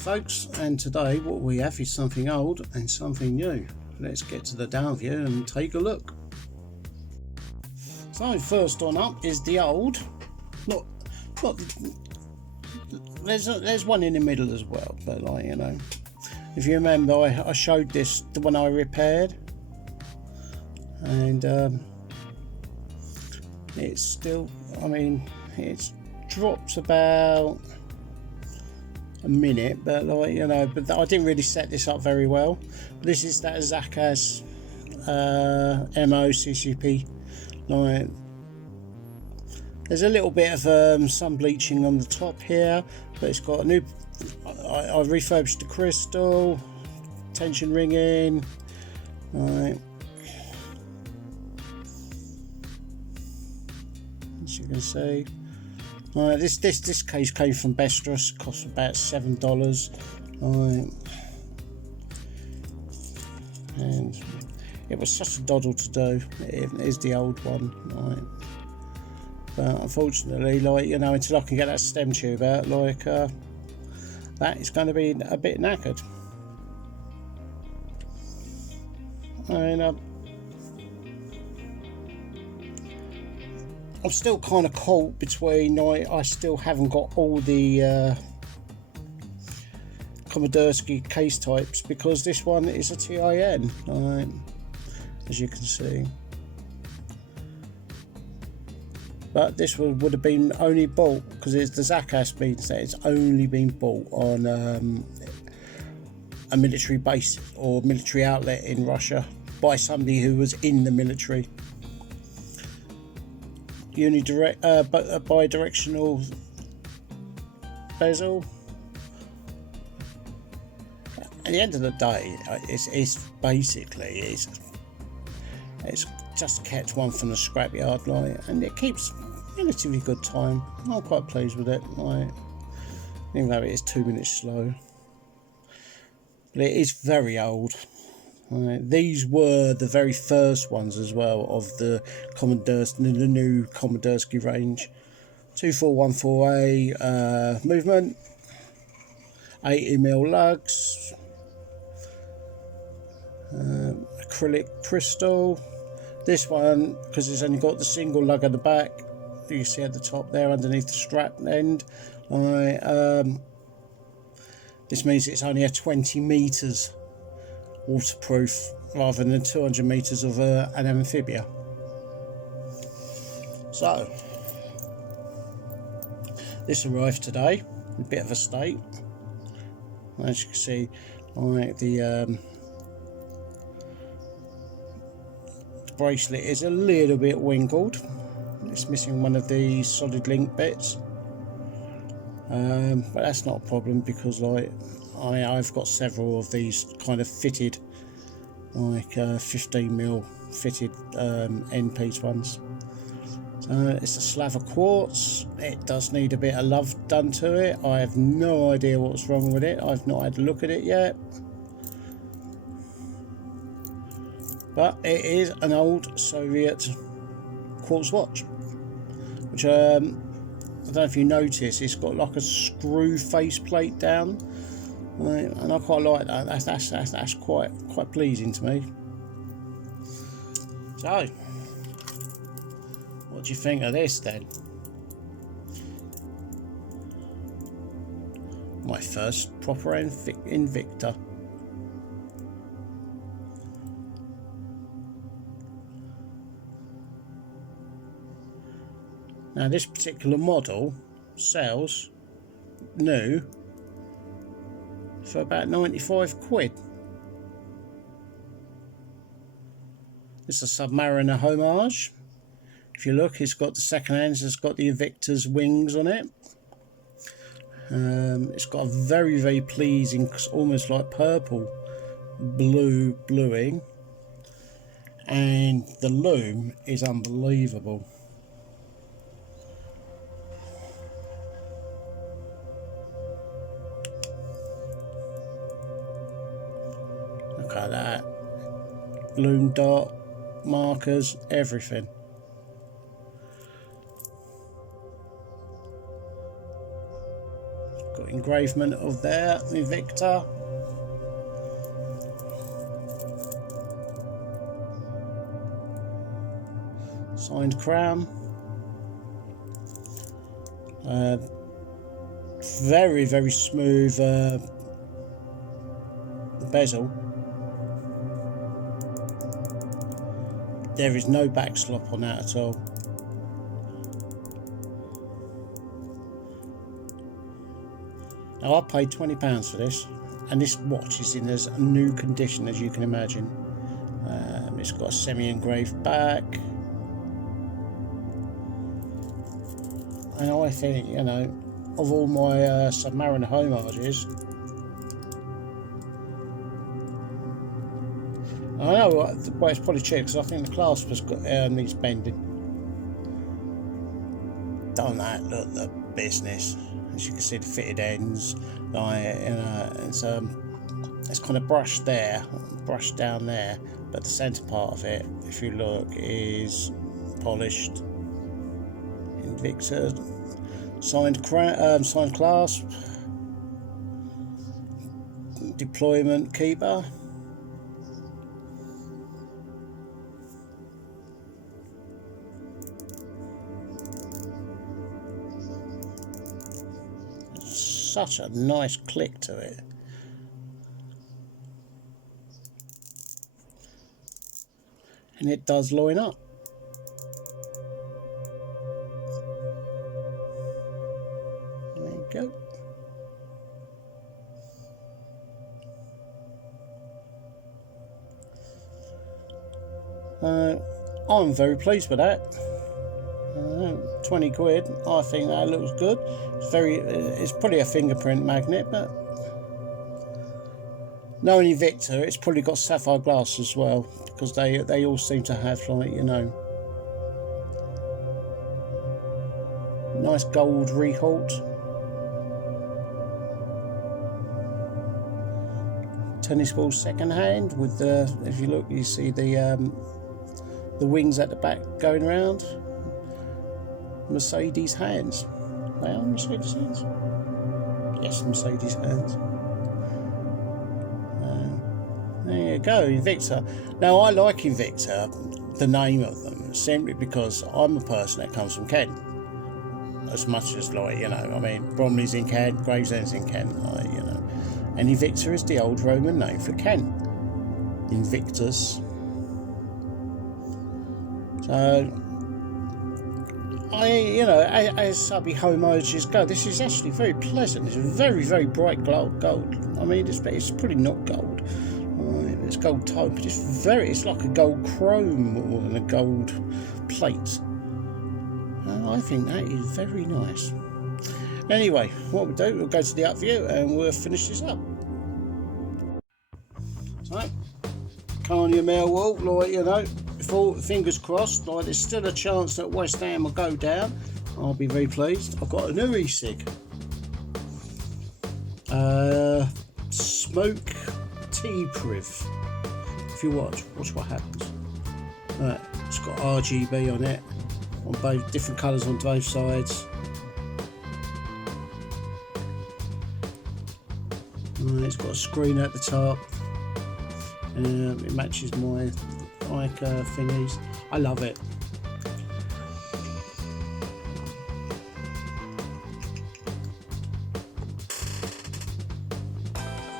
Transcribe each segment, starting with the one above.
folks, and today what we have is something old and something new. Let's get to the down view and take a look. So first on up is the old, not there's one in the middle as well, but like, you know, if you remember, I showed this the one I repaired, and it's still, I mean, it's dropped about a minute, but like, you know, but I didn't really set this up very well. This is that Zakas MO CCCP. Like, there's a little bit of sun bleaching on the top here, but it's got a new, I refurbished the crystal, tension ringing, right, as you can see. This case came from Bestros, cost about $7, right, and it was such a doddle to do. It is the old one, right, but unfortunately, like, you know, until I can get that stem tube out, like, that is going to be a bit knackered. And I'm still kind of caught between, I still haven't got all the Komandirskie case types, because this one is a TIN, right, as you can see. But this would have been only bought, because it's the Zakas means that it's only been bought on a military base or military outlet in Russia by somebody who was in the military. Bi-directional bezel. At the end of the day, it's basically it's just kept one from the scrapyard, like, and it keeps relatively good time. I'm quite pleased with it, like, even though it is 2 minutes slow. But it is very old. These were the very first ones as well of the new Komandirskie range. 2414A movement, 80mm lugs, acrylic crystal. This one, because it's only got the single lug at the back, you see at the top there underneath the strap end. This means it's only a 20 meters waterproof rather than 200 meters of an amphibia. So this arrived today in a bit of a state. As you can see, like, the bracelet is a little bit winkled. It's missing one of the solid link bits, but that's not a problem, because like I've got several of these kind of fitted, like 15mm fitted end piece ones. So it's a slab of quartz. It does need a bit of love done to it. I have no idea what's wrong with it. I've not had a look at it yet, but it is an old Soviet quartz watch, which I don't know if you notice, it's got like a screw faceplate down, and I quite like that. That's quite pleasing to me. So, what do you think of this then? My first proper Invicta. Now this particular model sells new for about 95 quid. It's a Submariner homage. If you look, it's got the second hands, it's got the Invicta's wings on it. It's got a very, very pleasing, almost like purple bluing, and the loom is unbelievable. Look at that. Loom dot, markers, everything. Got engravement of their Invicta. Signed crown. Very, very smooth bezel. There is no back slop on that at all. Now I paid £20 for this, and this watch is in as new condition as you can imagine. It's got a semi-engraved back, and I think, you know, of all my Submariner homages, I know, well, it's probably cheap because I think the clasp has got needs bending. Don't that look the business? As you can see, the fitted ends, like, you know, it's kind of brushed there, brushed down there, but the centre part of it, if you look, is polished. Invicta, signed clasp, deployment keeper. Such a nice click to it. And it does line up. There you go. I'm very pleased with that. 20 quid, I think that looks good. It's probably a fingerprint magnet, but knowing Invicta, it's probably got sapphire glass as well, because they all seem to have, like, you know, nice gold rehault. Tennis ball second hand with the, if you look, you see the wings at the back going round. Mercedes hands. They are Mercedes hands. Yes, Mercedes hands. There you go, Invicta. Now I like Invicta, the name of them, simply because I'm a person that comes from Kent. As much as, like, you know, I mean, Bromley's in Kent, Gravesend's in Kent, like, you know. And Invicta is the old Roman name for Kent. Invictus. So, you know, as subby homages go, this is actually very pleasant. It's very, very bright gold. I mean, it's pretty not gold. It's gold tone, but it's like a gold chrome more than a gold plate. I think that is very nice. Anyway, what we'll do, we'll go to the up view and we'll finish this up. So, Carney Millwall, like, you know, fingers crossed, like, there's still a chance that West Ham will go down. I'll be very pleased. I've got a new e-cig. Smoke T-Priv. If you watch what happens. It's got RGB on it, on both, different colours on both sides. It's got a screen at the top. It matches my thingies. I love it.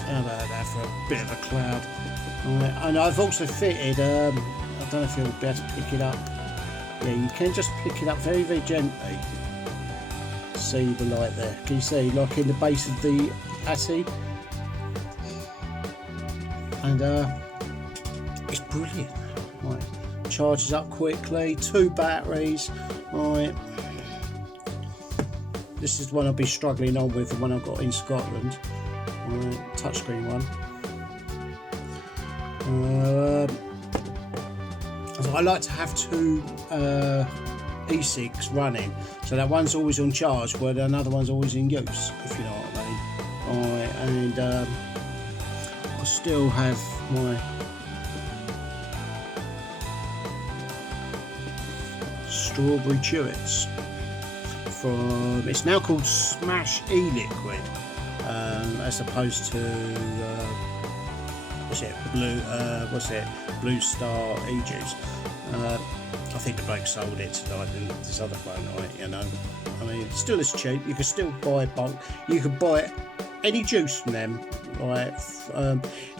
How about that for a bit of a cloud? And I've also fitted, I don't know if you'll be able to pick it up. Yeah, you can just pick it up very, very gently. See the light there. Can you see, like, in the base of the Atty? And it's brilliant. Right. Charges up quickly, 2 batteries. Right. This is the one I'll be struggling on with, the one I've got in Scotland. Right. Touchscreen one. So I like to have 2 e-cigs running, so that one's always on charge, but another one's always in use, if you know what I mean. Right. And I still have my strawberry chewits from, it's now called Smash e-liquid. as opposed to Blue Star Aegis. I think the bloke sold it to like this other one, right? You know, I mean, it's still as cheap. You can still buy bulk. You can buy any juice from them, right?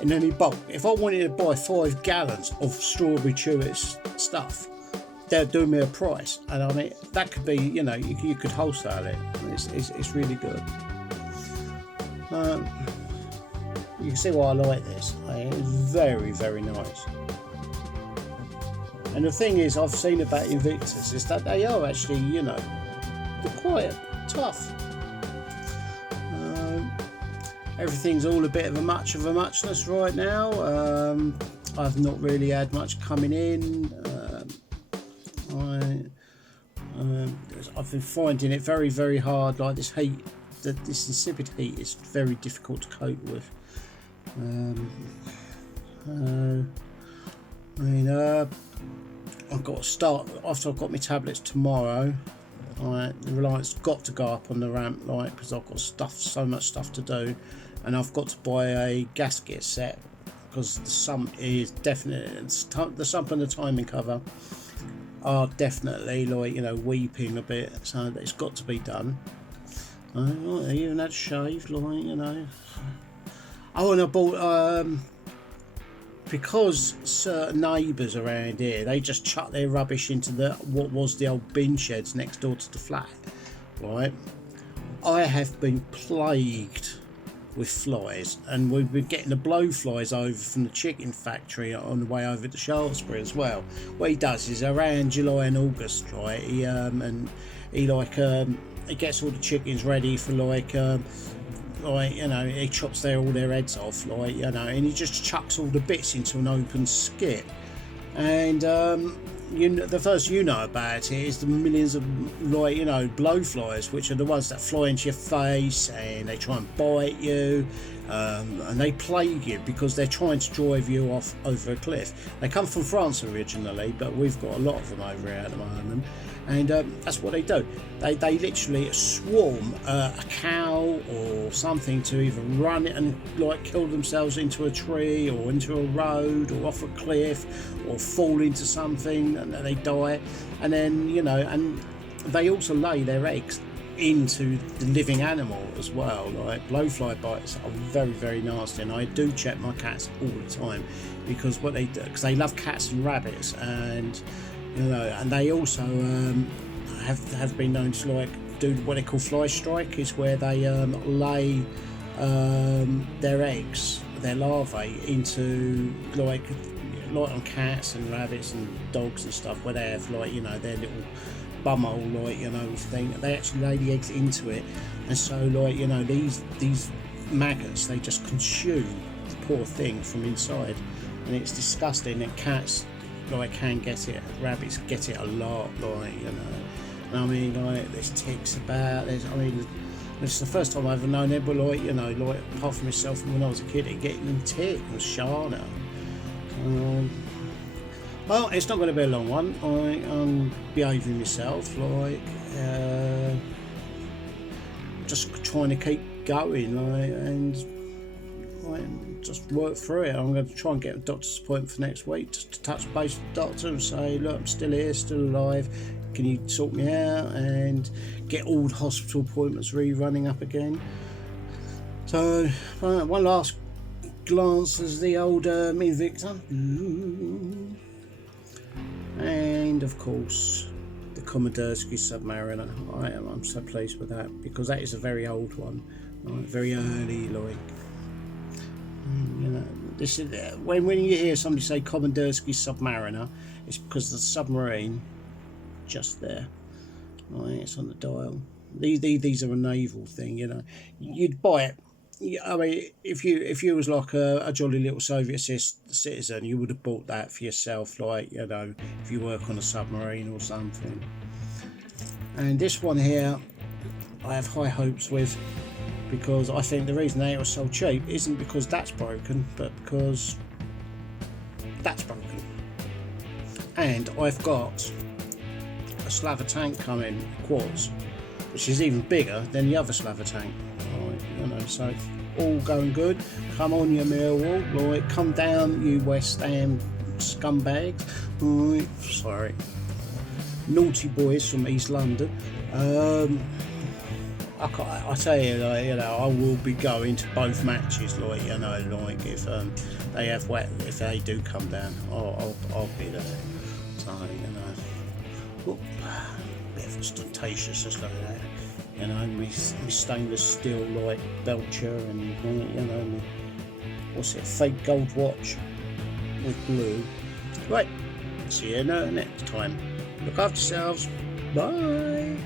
In any bulk. If I wanted to buy 5 gallons of strawberry chewits stuff, they'll do me a price, and I mean that could be, you know, you could wholesale it. It's really good. You can see why I like this. It's very, very nice. And the thing is, I've seen about Invictas is that they are actually, you know, they're quite tough. Everything's all a bit of a muchness right now. I've not really had much coming in. I've been finding it very, very hard. Like this heat, this insipid heat is very difficult to cope with. I've got to start after I've got my tablets tomorrow. The reliance got to go up on the ramp, like, because I've got so much stuff to do, and I've got to buy a gasket set because the sump is definitely the sump and the timing cover are definitely, like, you know, weeping a bit, so it's got to be done. I even had shaved, like, you know. Oh, and I bought because certain neighbours around here, they just chuck their rubbish into what was the old bin sheds next door to the flat, right? I have been plagued with flies, and we've been getting the blowflies over from the chicken factory on the way over to Sharpsbury as well. What he does is around July and August, right? He gets all the chickens ready for like, you know, he chops all their heads off, like, you know, and he just chucks all the bits into an open skit. And the first you know about it is the millions of, like, you know, blowflies, which are the ones that fly into your face and they try and bite you, and they plague you because they're trying to drive you off over a cliff. They come from France originally, but we've got a lot of them over here at the moment. And that's what they do. They literally swarm a cow or something to either run it and, like, kill themselves into a tree or into a road or off a cliff or fall into something and they die. And then, you know, and they also lay their eggs into the living animal as well. Like, blowfly bites are very, very nasty, and I do check my cats all the time because what they do, because they love cats and rabbits, and you know, and they also have been known to, like, do what they call fly strike, is where they lay their eggs, their larvae, into like on cats and rabbits and dogs and stuff, where they have, like, you know, their little bumhole, like, you know, thing. They actually lay the eggs into it, and so, like, you know, these maggots, they just consume the poor thing from inside, and it's disgusting. And cats, like, can get it, rabbits get it a lot, like, you know. And I mean, like, there's ticks about. It's the first time I've ever known it, but, like, you know, like, apart from myself when I was a kid, getting them tick was Shana. Well, it's not going to be a long one. I'm behaving myself, like, just trying to keep going, like, and just work through it. I'm going to try and get a doctor's appointment for next week, just to touch base with the doctor and say, look, I'm still here, still alive. Can you sort me out and get all the hospital appointments running up again? So, one last glance as the old Invicta. And of course, the Komandirskie Submariner. I'm so pleased with that, because that is a very old one, right? Very early, like, you know. This is when you hear somebody say Komandirskie Submariner, it's because the submarine just there, right? It's on the dial. These are a naval thing, you know. You'd buy it. I mean, if you was like a jolly little Soviet citizen, you would have bought that for yourself, like, you know, if you work on a submarine or something. And this one here, I have high hopes with, because I think the reason they were so cheap isn't because that's broken, but because that's broken. And I've got a Slava tank coming, quartz, which is even bigger than the other Slava tank. Right, you know. so all going good. Come on, you Millwall, right? Come down, you West Ham scumbags. Right, sorry, naughty boys from East London. I tell you, like, you know, I will be going to both matches, like, you know, like if they have if they do come down, I'll be there. So, you know, whoop, bit of ostentatious as like that, you know, me stainless steel like Belcher and you know, me, what's it, fake gold watch with blue. Right, see you next time. Look after yourselves. Bye.